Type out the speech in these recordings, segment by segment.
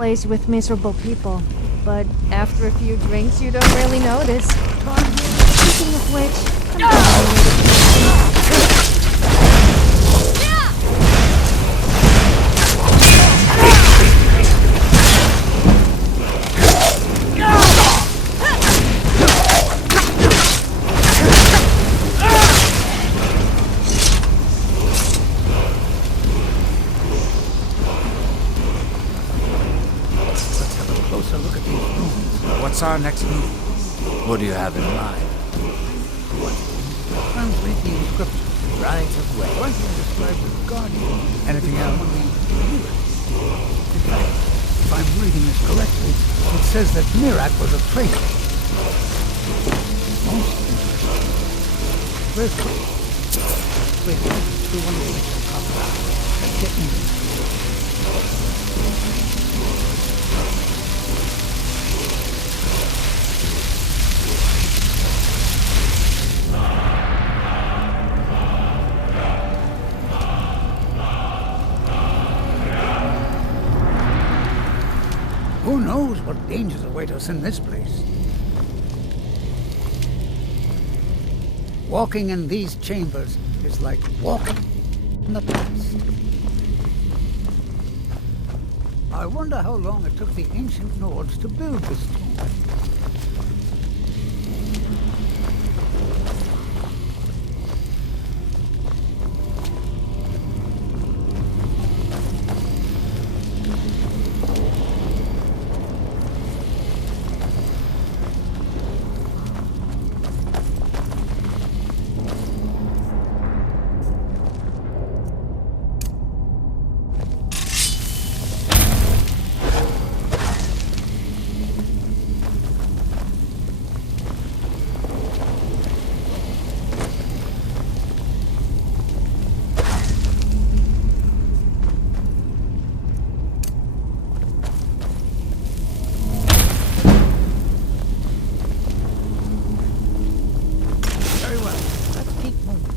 place with miserable people, but after a few drinks, you don't really notice. Speaking of which, I'm going to Closer look at these runes. What's our next move? What do you have in mind? Translate the inscription. Right away. One thing describes as guardian. Anything else? In fact, if I'm reading this correctly, it says that Mirak was a traitor. Most interesting. Where's the... Wait, we want to make some coffee. Get me. Who knows what dangers await us in this place? Walking in these chambers is like walking in the past. I wonder how long it took the ancient Nords to build this tomb. Very well. Let's keep moving.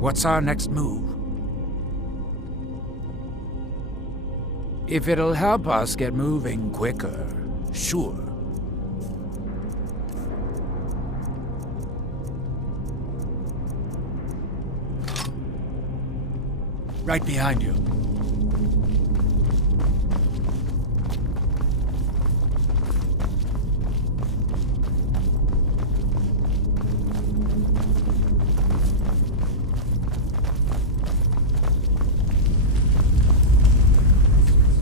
What's our next move? If it'll help us get moving quicker, sure. Right behind you.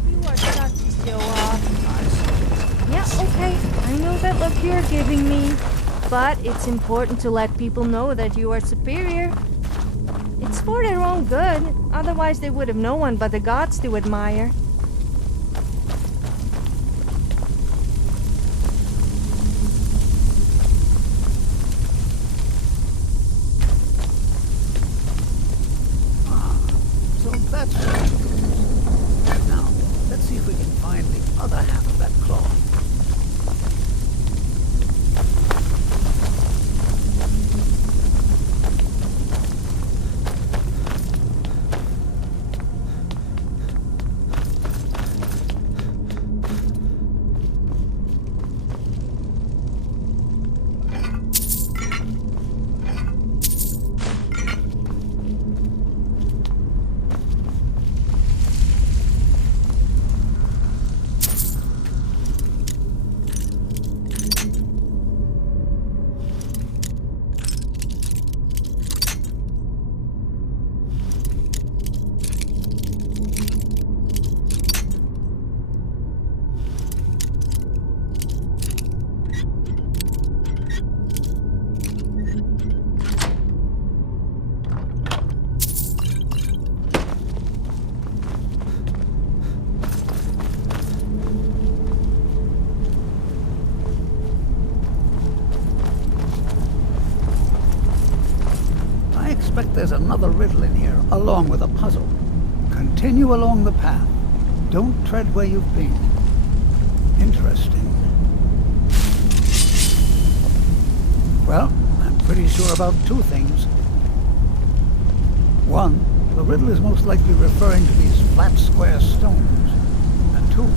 You are such a show-off. Yeah, okay. I know that look you're giving me, but it's important to let people know that you are superior. It's for their own good, otherwise they would have no one but the gods to admire. So that's what it is. Now, let's see if we can find the other half of that claw. suspect there's another riddle in here, along with a puzzle. Continue along the path. Don't tread where you've been. Interesting. Well, I'm pretty sure about two things. One, the riddle is most likely referring to these flat, square stones. And two,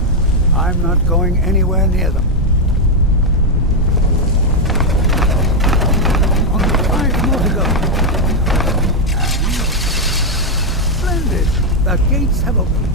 I'm not going anywhere near them. Only 5 more to go. And splendid! The gates have opened.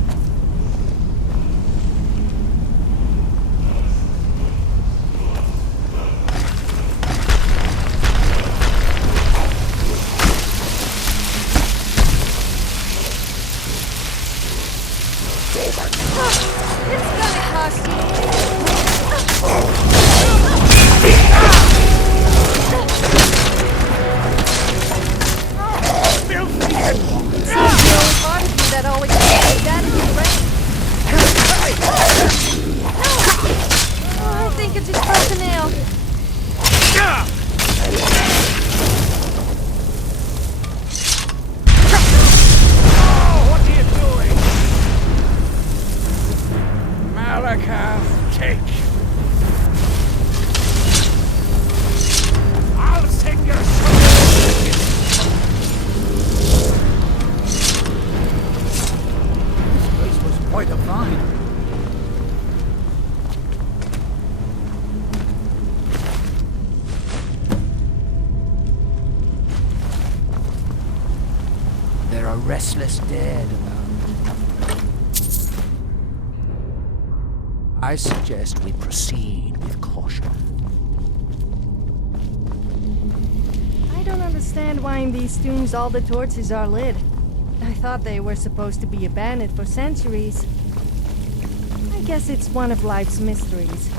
Restless dead about. I suggest we proceed with caution. I don't understand why in these tombs all the torches are lit. I thought they were supposed to be abandoned for centuries. I guess it's one of life's mysteries.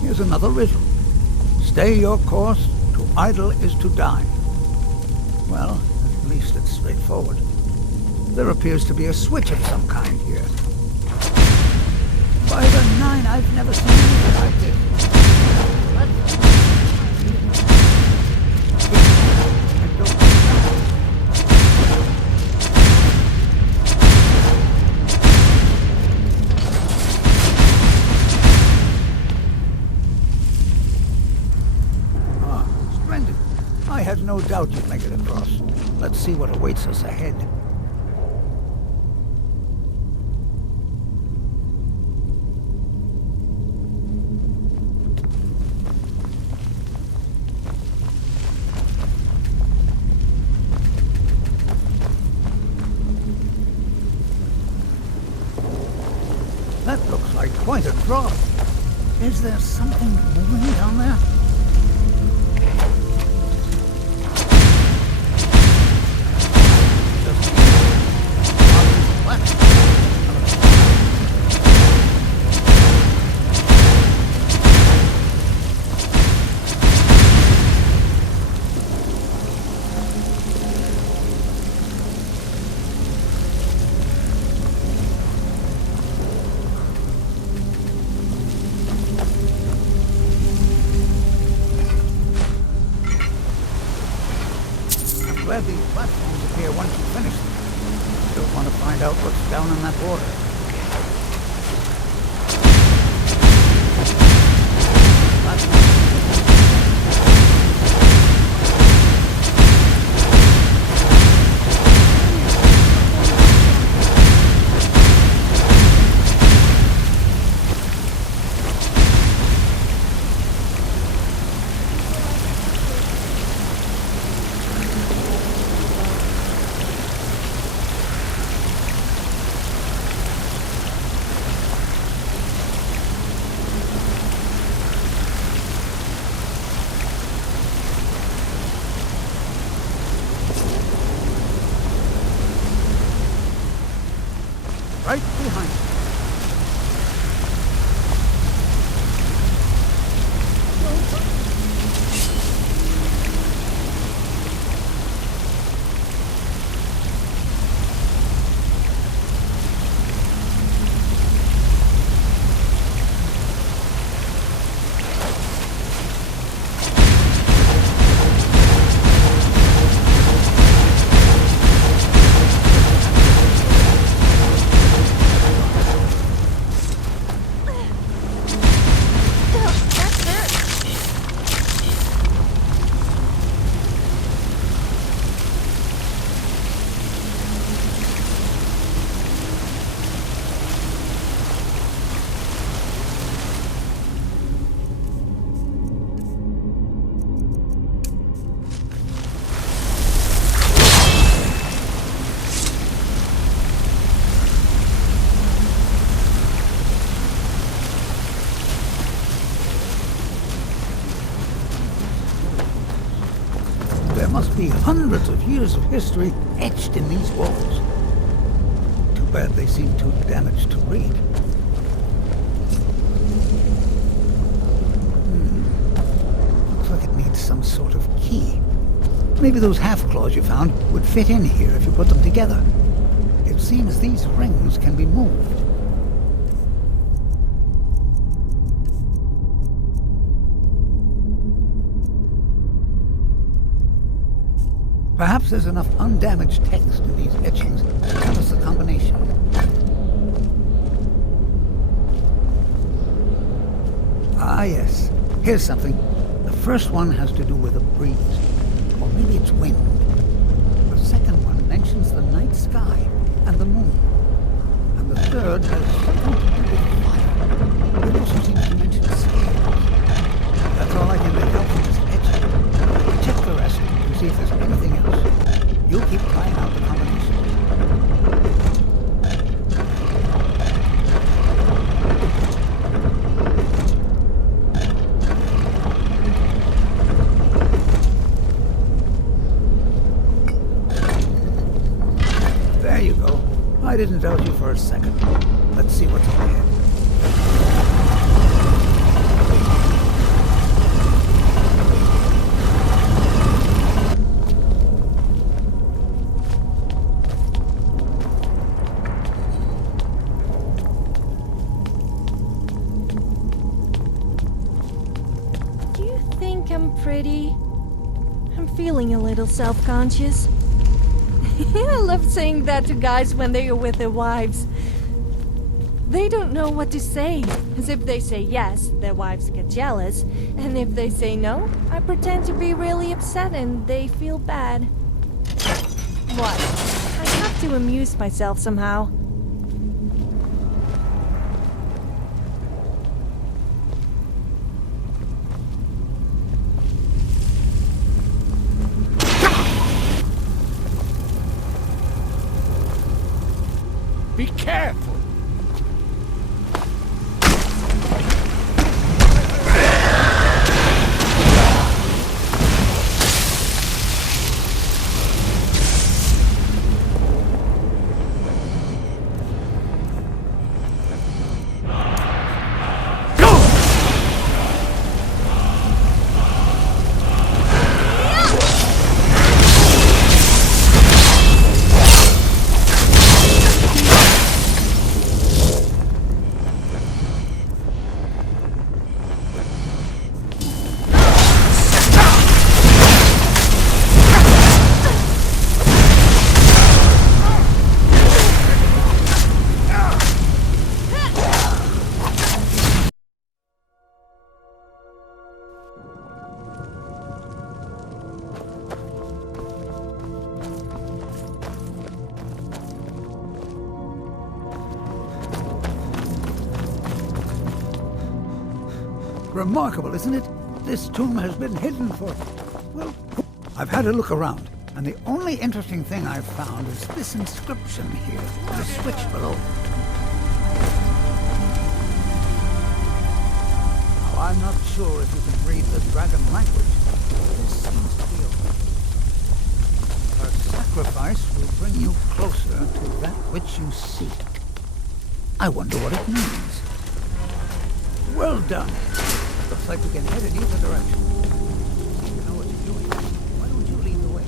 Here's another riddle. Stay your course, to idle is to die. Well, at least it's straightforward. There appears to be a switch of some kind here. By the 9, I've never seen anything like this. I had no doubt you'd make it across. Let's see what awaits us ahead. That looks like quite a drop. Is there something moving down there? Glad these platforms appear once you finish them. Still want to find out what's down in that water. be hundreds of years of history etched in these walls. Too bad they seem too damaged to read. Looks like it needs some sort of key. Maybe those half-claws you found would fit in here if you put them together. It seems these rings can be moved. Perhaps there's enough undamaged text in these etchings to tell us the combination. Ah, yes. Here's something. The first one has to do with a breeze. Or maybe it's wind. The second one mentions the night sky and the moon. And the third has something to do with fire. It also seems to mention scales. That's all I can make out from this etching. Check the rest and see if there's anything else. You keep trying out the combination. There you go. I didn't doubt you for a second. Let's see what's up ahead. Do you think I'm pretty? I'm feeling a little self-conscious. I love saying that to guys when they are with their wives. They don't know what to say, as if they say yes, their wives get jealous, and if they say no, I pretend to be really upset and they feel bad. What? I have to amuse myself somehow. Be careful! Remarkable, isn't it? This tomb has been hidden for... well, I've had a look around, and the only interesting thing I've found is this inscription here, the switch below. Now, I'm not sure if you can read the dragon language. This seems to be a... Our sacrifice will bring you closer to that which you seek. I wonder what it means. Well done. Looks like we can head in either direction. You know what you're doing. Why don't you lead the way?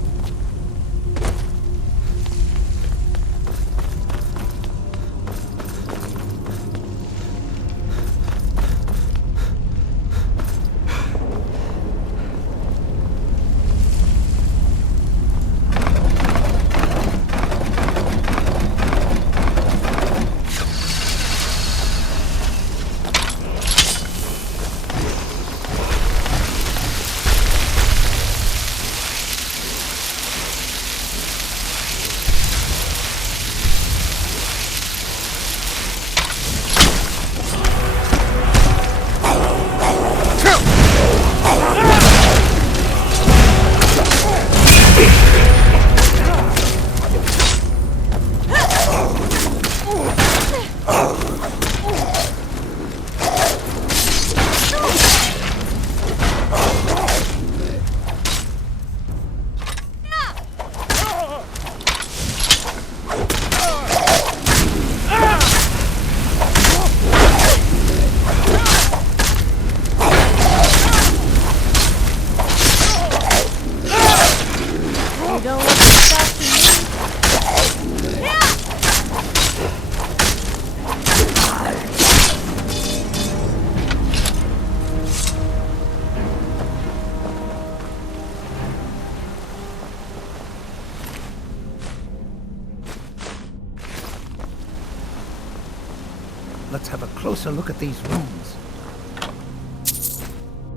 Let's have a closer look at these runes.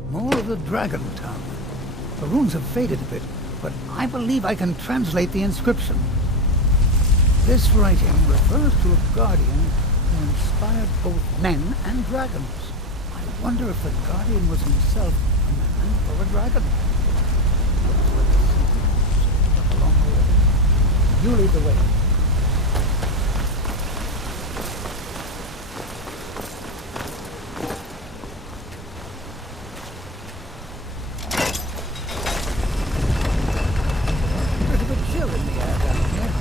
More of the Dragon Tongue. The runes have faded a bit, but I believe I can translate the inscription. This writing refers to a guardian who inspired both men and dragons. I wonder if the guardian was himself a man or a dragon. You lead the way. There's a bit chill in the air down here.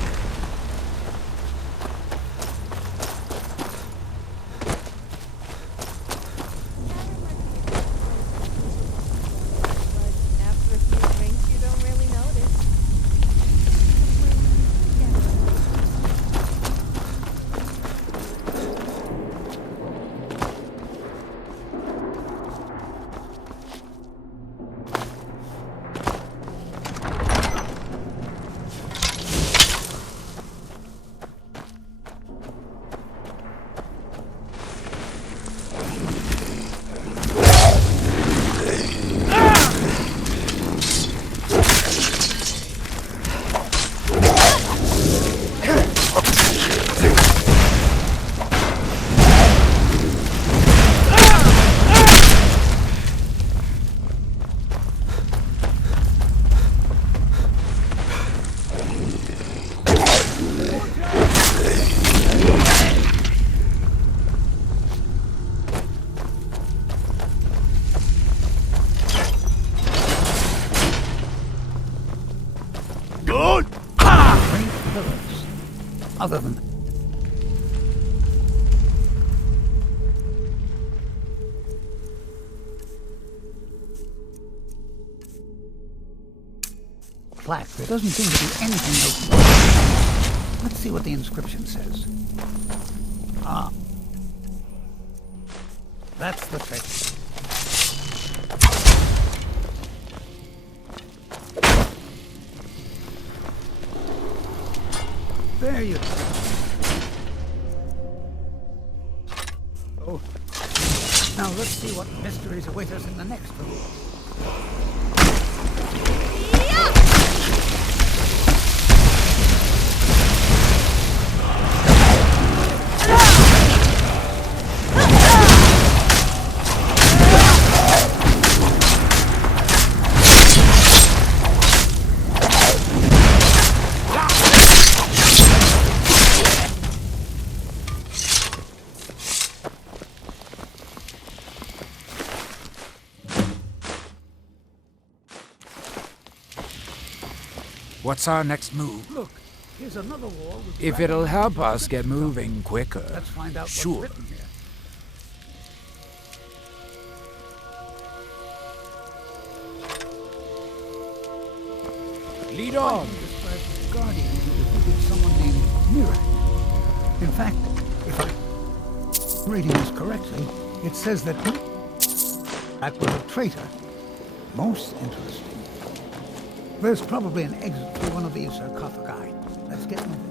But after a few drinks, you don't really notice. Great pillars. Other than plaque, there doesn't seem to be anything else. Let's see what the inscription says. Ah. That's the text. There you go. Oh. Now let's see what mysteries await us in the next room. What's our next move? Look, here's another wall with If dragons it'll help and us get stuff. moving quicker, Let's find out sure. what's written here. Lead on. Describes the guardian who defeated someone named Mirak. In fact, if I'm reading this correctly, it says that that was a traitor. Most interesting. There's probably an exit through one of these sarcophagi. Let's get moving.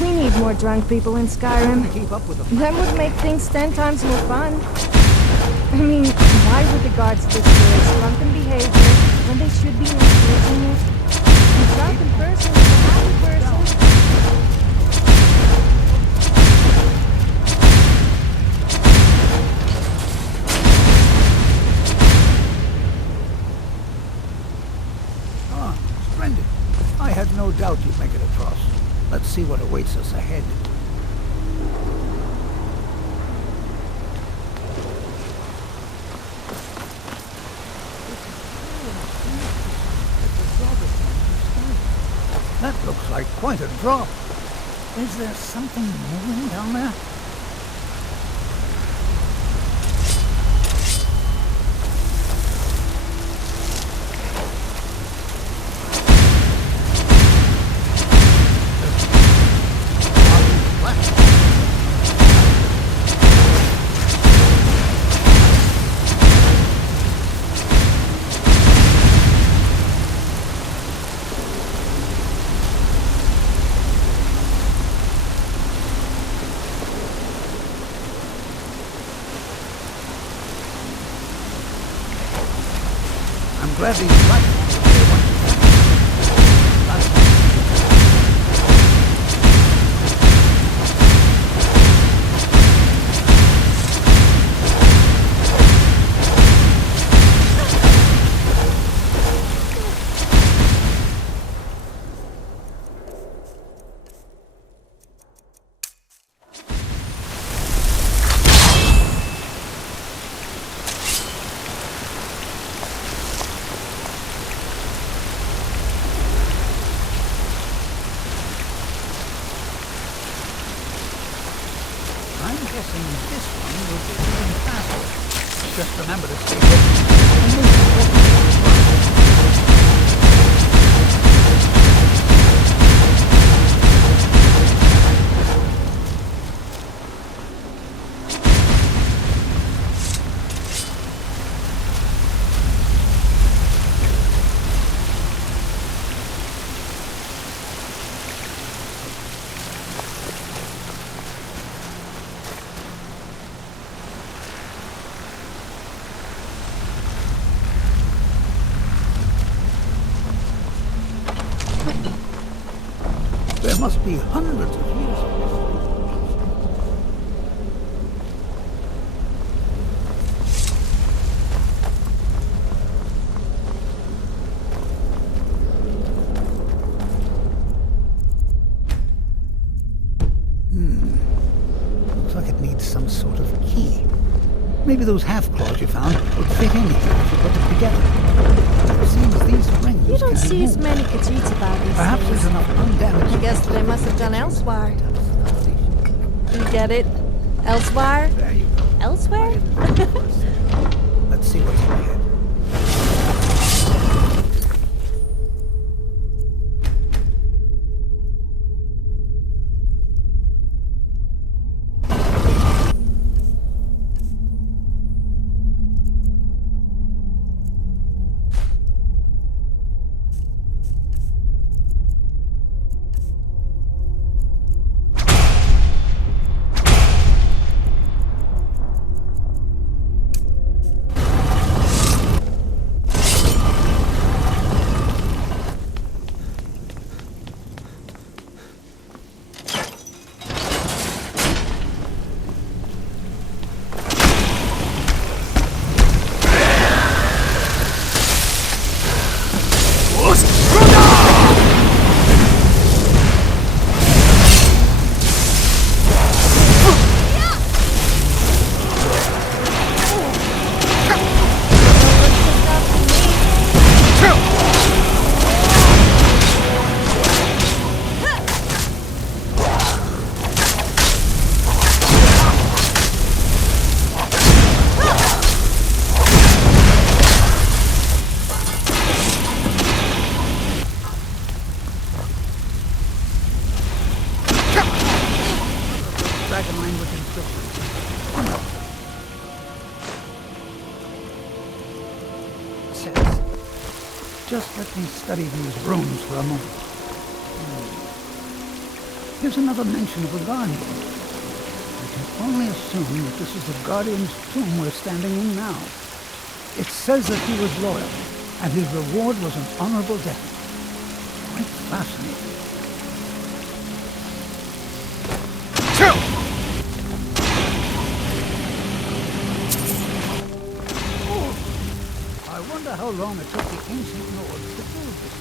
We need more drunk people in Skyrim. Keep up with them. That would make things 10 times more fun. I mean, why would the guards discourage drunken behavior when they should be encouraging it? A drunken person is a happy person. Ah, splendid. I had no doubt you'd make it across. Let's see what awaits us ahead. That looks like quite a drop. Is there something moving down there? I'm glad these platforms are here once I'm guessing this one will be even faster. Just remember to stay with and move There must be hundreds of years of this. Looks like it needs some sort of key. Maybe those half-claws you found would fit in here if you put them together. It seems these rings You don't can see as move. many Khajiits about these Perhaps days. there's enough undamaged. I guess they must have gone elsewhere. You get it? Elsewhere? There you go. Elsewhere? Let's see what's in here. Dragon language instructions. It says, just let me study these runes for a moment. Here's another mention of a guardian. I can only assume that this is the guardian's tomb we're standing in now. It says that he was loyal, and his reward was an honorable death. Quite fascinating. I wonder how long it took the ancient lords to build this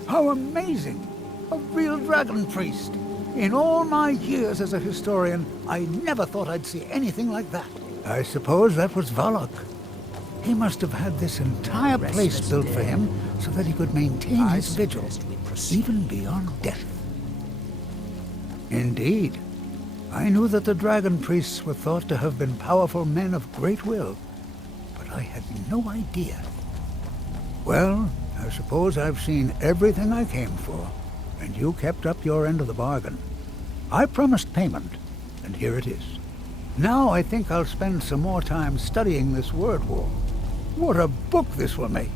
thing. How amazing! A real dragon priest! In all my years as a historian, I never thought I'd see anything like that. I suppose that was Valak. He must have had this entire place built for him so that he could maintain his vigil, even beyond death. Indeed. I knew that the dragon priests were thought to have been powerful men of great will, but I had no idea. Well, I suppose I've seen everything I came for, and you kept up your end of the bargain. I promised payment, and here it is. Now I think I'll spend some more time studying this word wall. What a book this will make!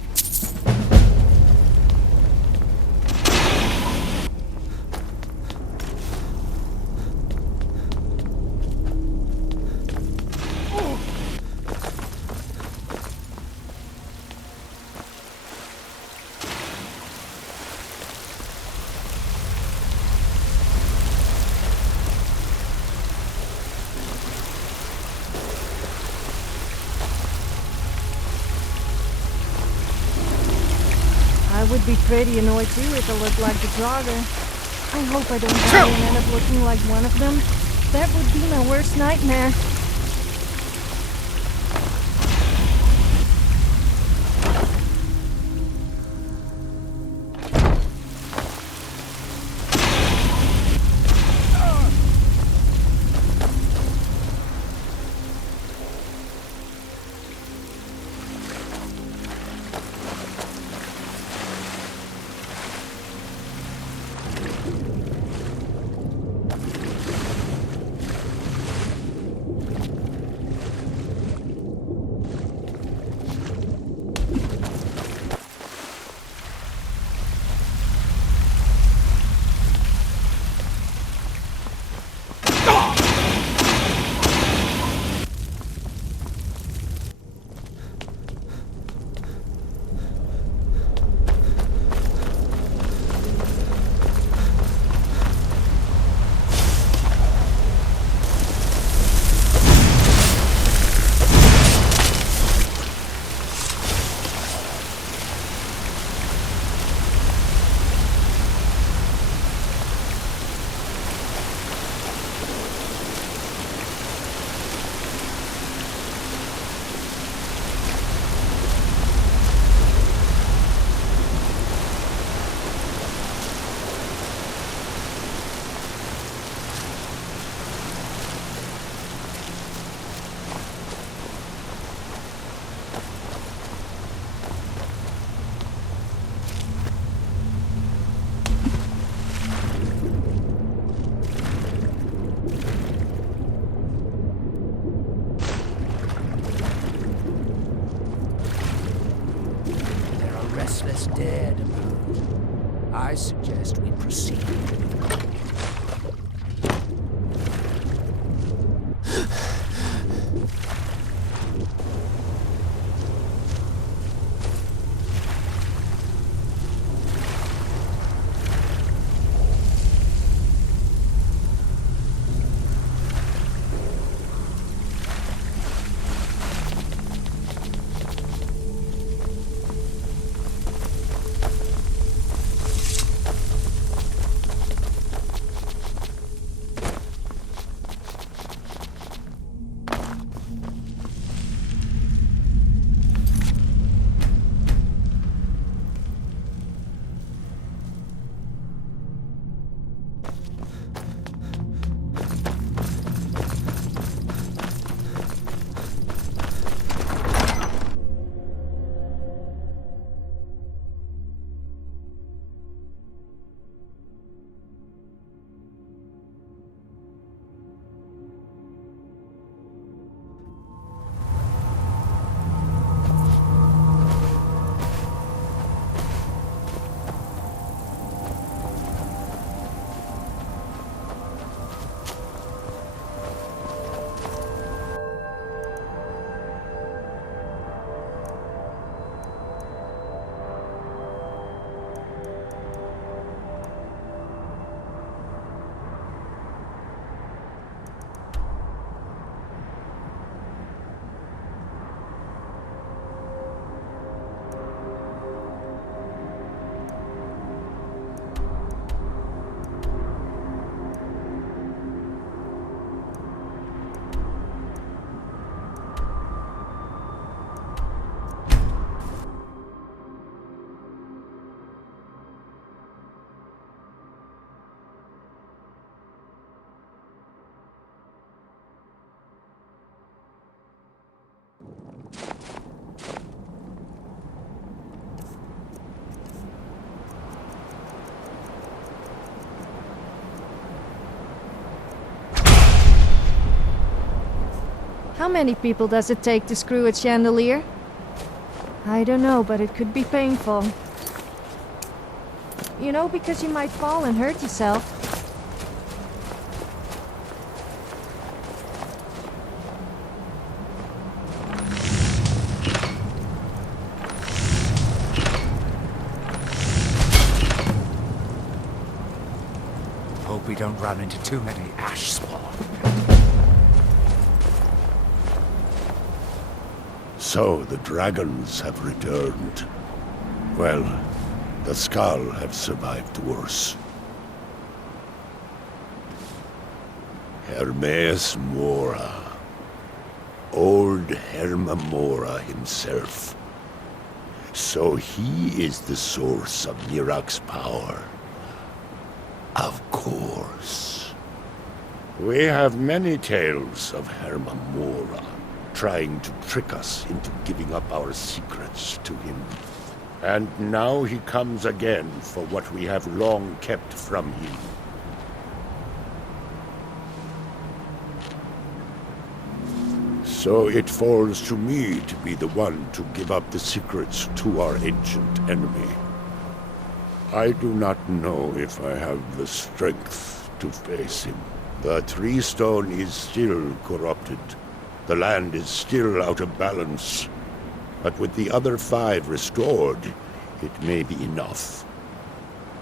I would be pretty annoyed too if I looked like the Draugr. I hope I don't die and end up looking like one of them. That would be my worst nightmare. Restless dead about. I suggest we proceed. How many people does it take to screw a chandelier? I don't know, but it could be painful. You know, because you might fall and hurt yourself. Hope we don't run into too many ash spawn. So the dragons have returned. Well, the Skull have survived worse. Hermaeus Mora. Old Herma Mora himself. So he is the source of Nirak's power. Of course. We have many tales of Herma Mora trying to trick us into giving up our secrets to him. And now he comes again for what we have long kept from him. So it falls to me to be the one to give up the secrets to our ancient enemy. I do not know if I have the strength to face him. The Tree Stone is still corrupted. The land is still out of balance. But with the other 5 restored, it may be enough.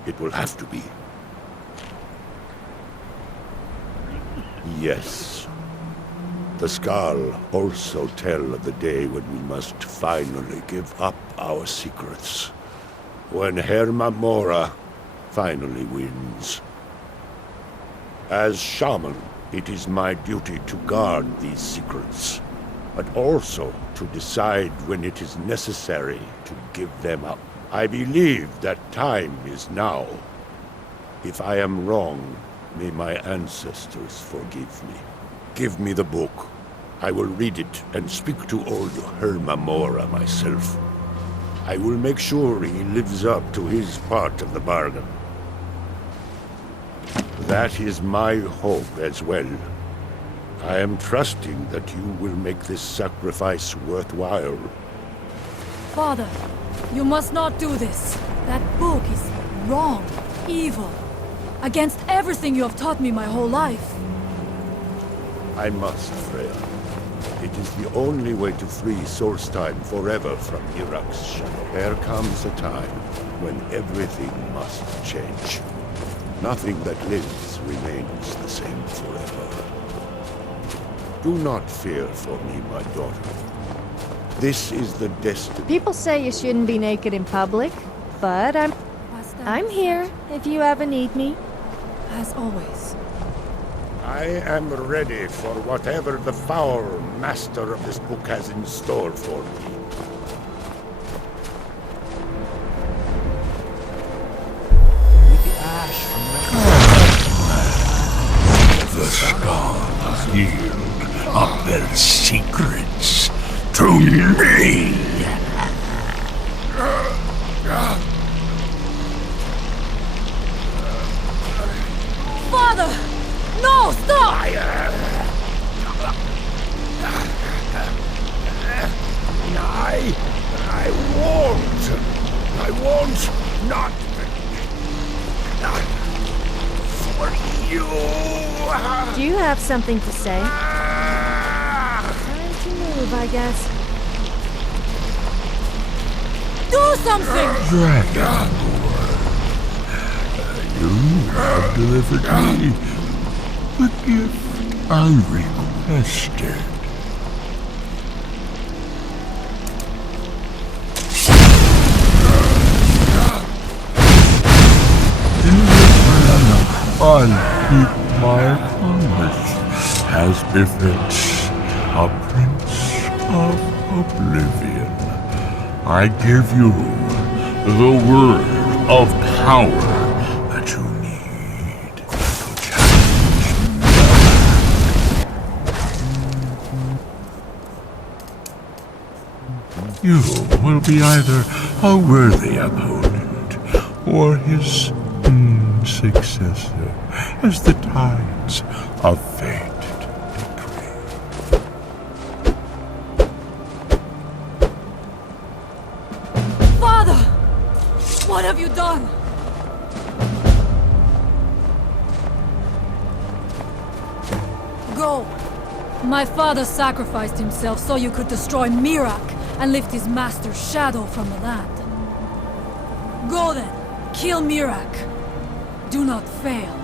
It will have to be. Yes. The Skull also tell of the day when we must finally give up our secrets. When Herma Mora finally wins. As shaman, it is my duty to guard these secrets, but also to decide when it is necessary to give them up. I believe that time is now. If I am wrong, may my ancestors forgive me. Give me the book. I will read it and speak to old Herma Mora myself. I will make sure he lives up to his part of the bargain. That is my hope as well. I am trusting that you will make this sacrifice worthwhile. Father, you must not do this. That book is wrong, evil, against everything you have taught me my whole life. I must, Freya. It is the only way to free Source Time forever from Nirak's shadow. There comes a time when everything must change. Nothing that lives remains the same forever. Do not fear for me, my daughter. This is the destiny. People say you shouldn't be naked in public, but I'm here if you ever need me. As always. I am ready for whatever the foul master of this book has in store for me. With the ash from The Skull yield up their secrets to me. Father! No, stop! I won't not for you. Do you have something to say? Time to move, I guess. Do something! Dragon, you have delivered me the gift I requested. I keep my promise as befits a prince of oblivion. I give you the word of power that you need to challenge. You will be either a worthy opponent or his successor, as the tides of fate decree. What have you done? Go. My father sacrificed himself so you could destroy Mirak and lift his master's shadow from the land. Go then. Kill Mirak. Do not fail.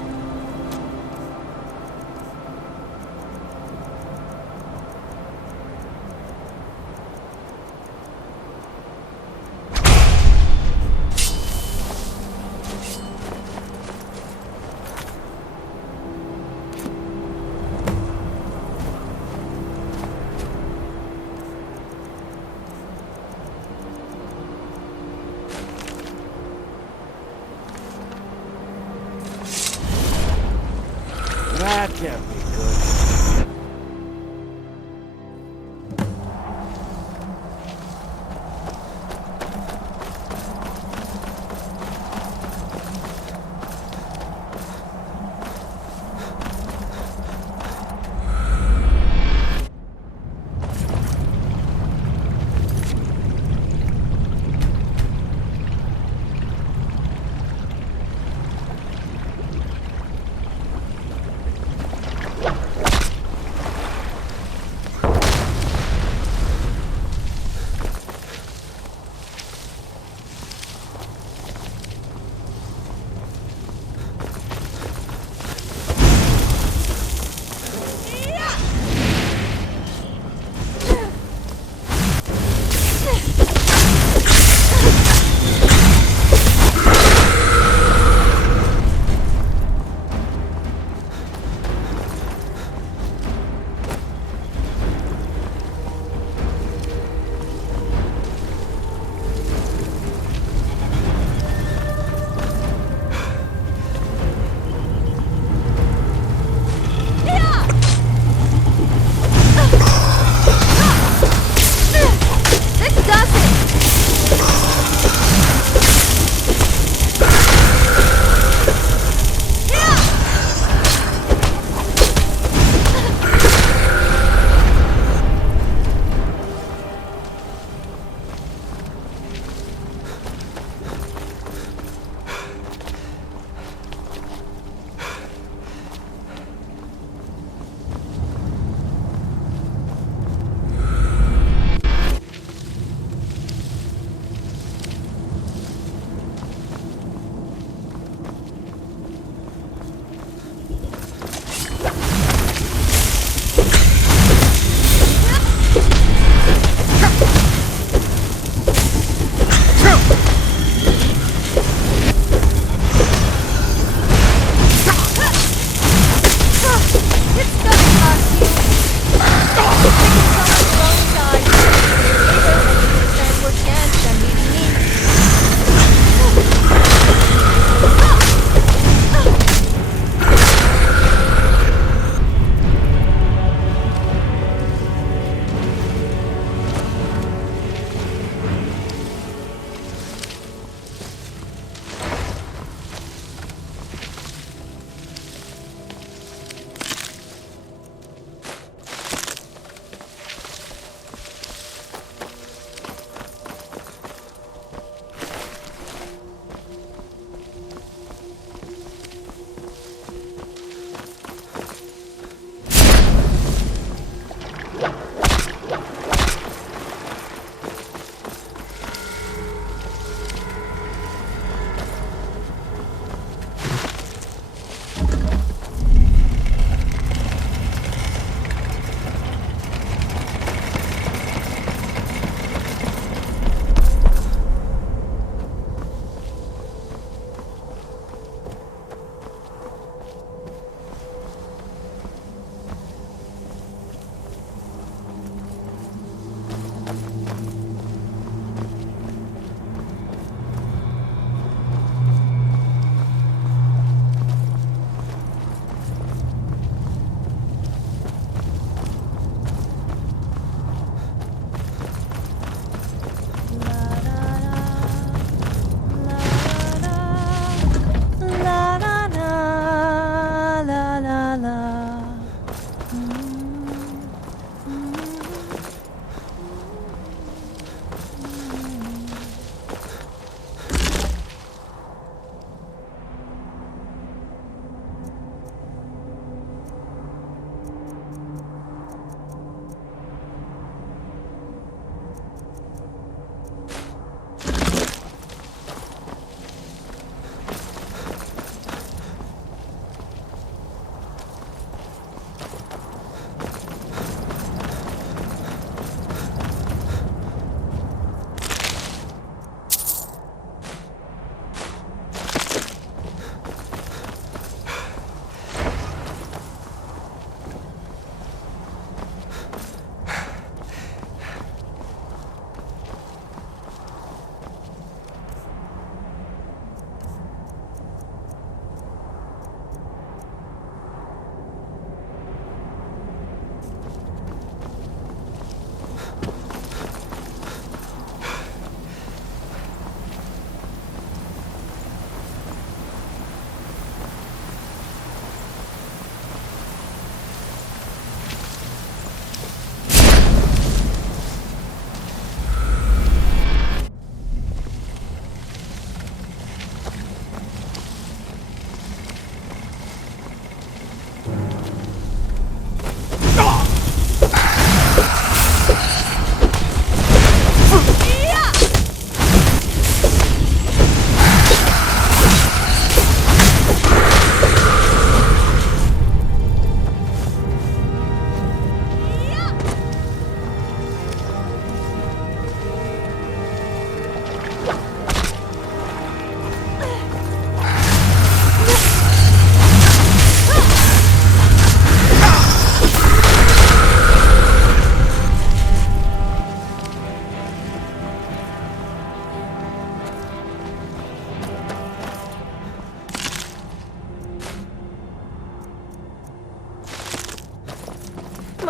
That can't be good.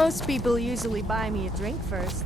Most people usually buy me a drink first.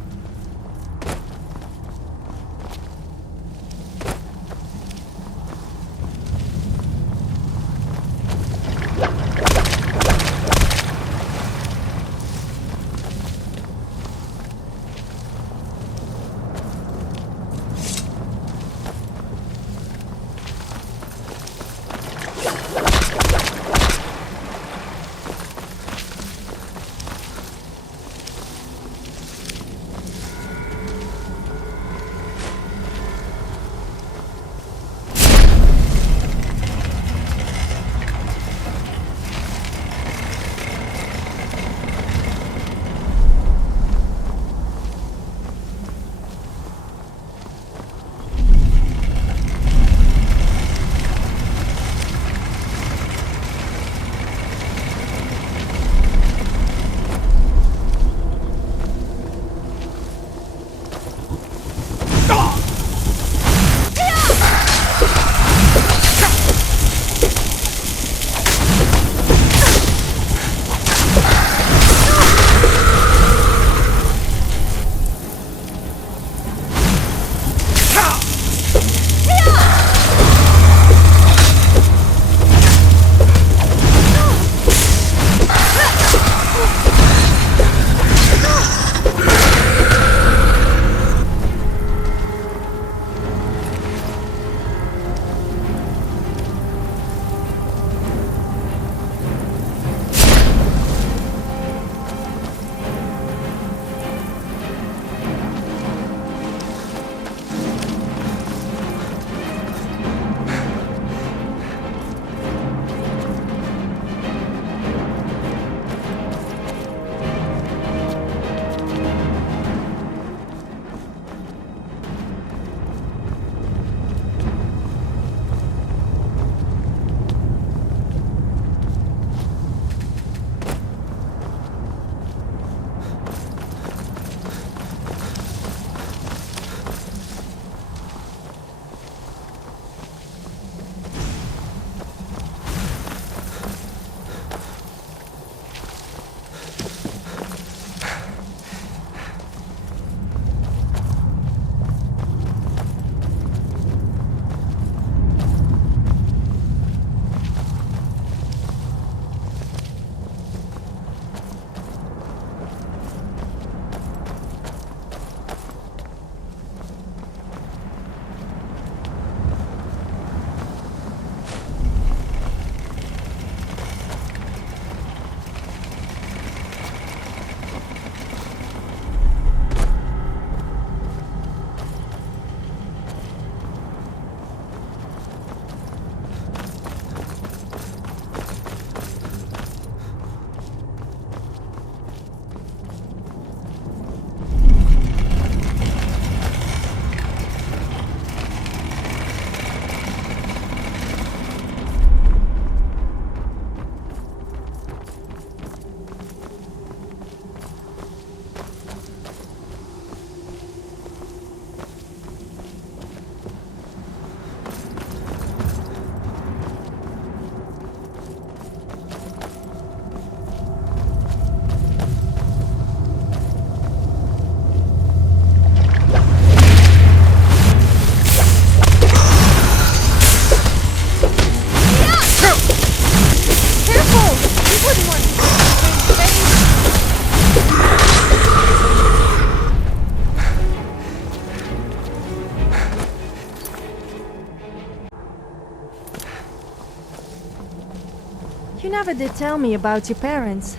You never did tell me about your parents.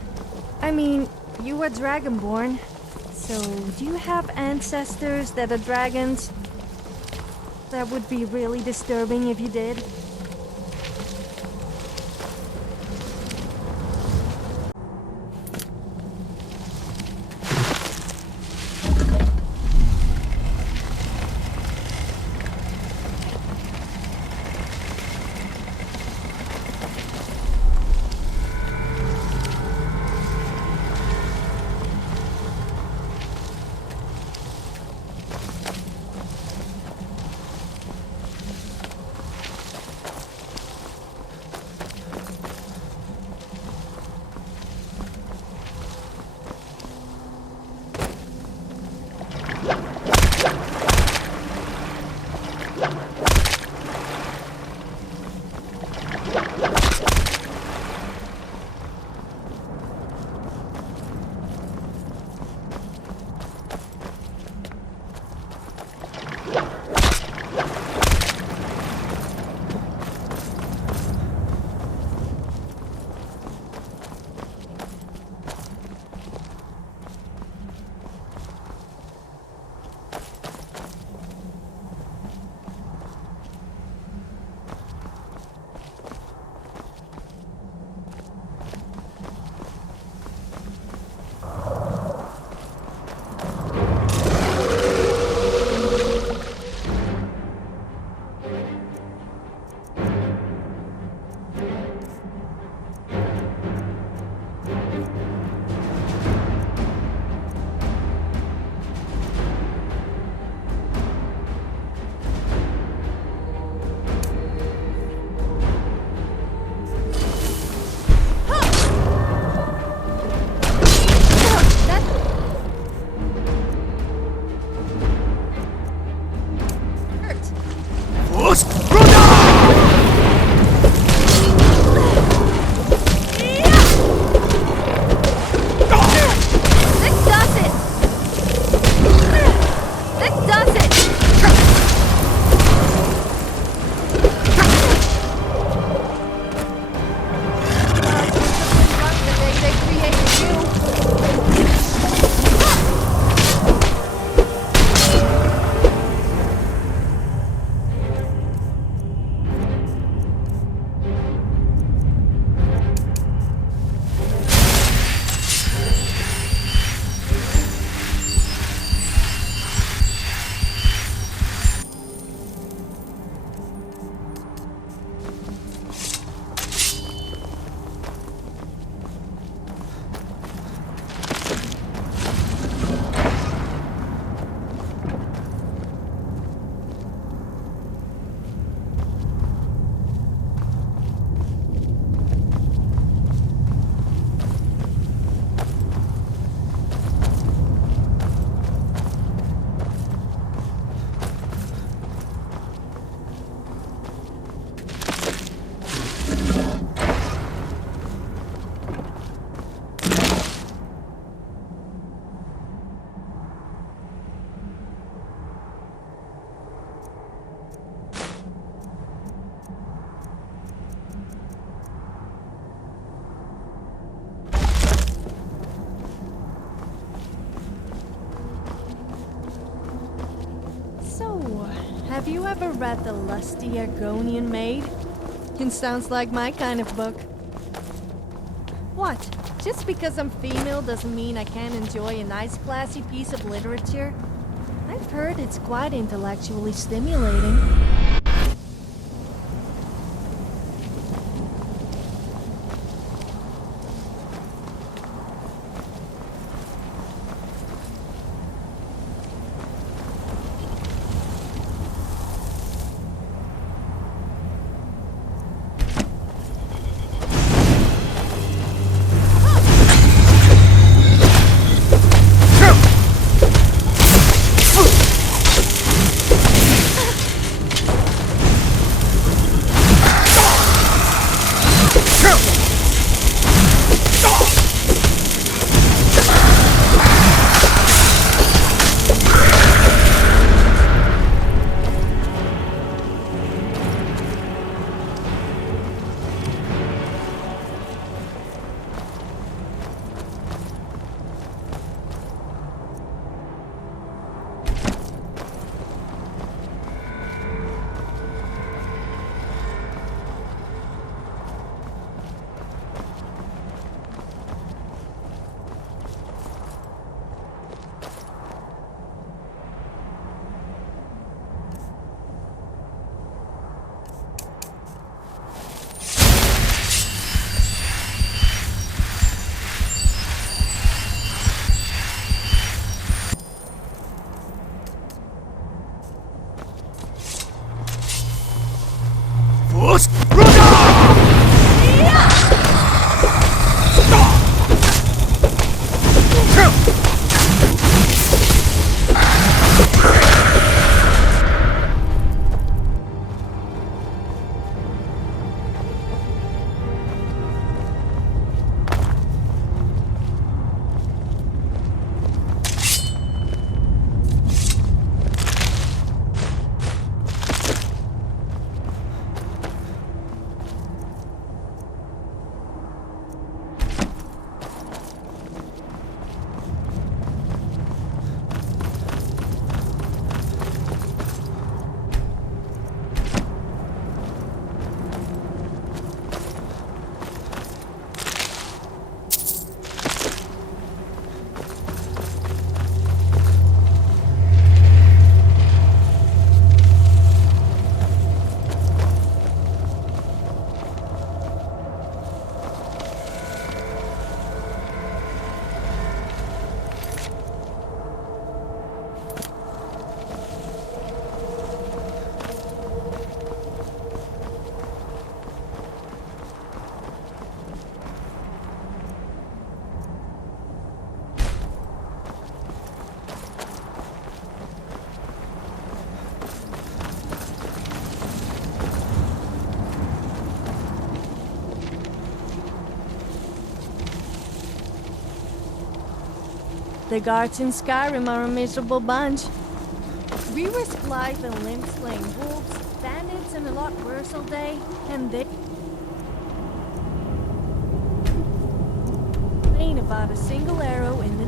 I mean, you were dragonborn. So, do you have ancestors that are dragons? That would be really disturbing if you did. Have you ever read The Lusty Argonian Maid? It sounds like my kind of book. What? Just because I'm female doesn't mean I can't enjoy a nice classy piece of literature? I've heard it's quite intellectually stimulating. The guards in Skyrim are a miserable bunch. We risk life and limb slaying wolves, bandits, and a lot worse all day, and they ain't about a single arrow in